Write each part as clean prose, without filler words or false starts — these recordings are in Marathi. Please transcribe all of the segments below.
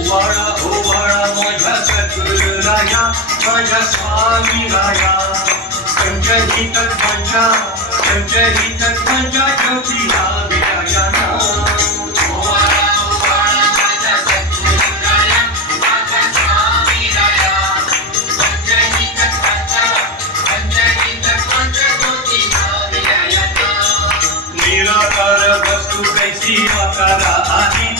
ओवाळा ओवाळा माझ्या सद्गुरुराया माझ्या स्वामी राया पंचही तत्वांच्या ज्योतीला विराया ना निराकार वस्तू कैसी आकारा आली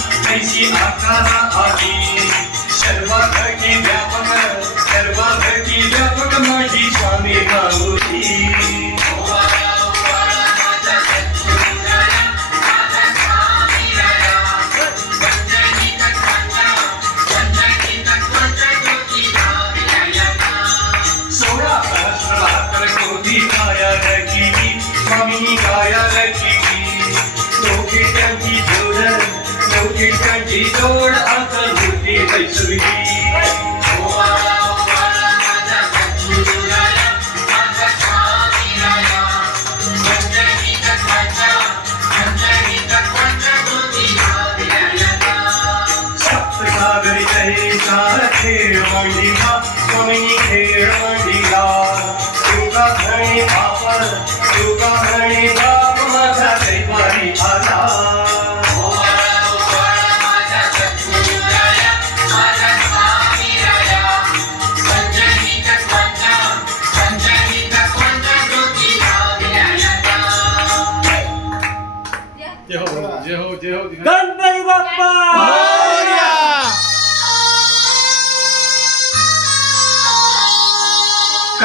सर्वाघटी व्यापक माझी स्वामी माऊली सोळा सहस्राकर कोटी काया रचिली स्वामी काया रचिली लोकिटांची जोड आता होती बैसविली सप्तसागरी तैसा खेळ मंडिला स्वामी खेळ मंडिला तुका घणी बाप माझा कैवारी आला गणपती बाप्पा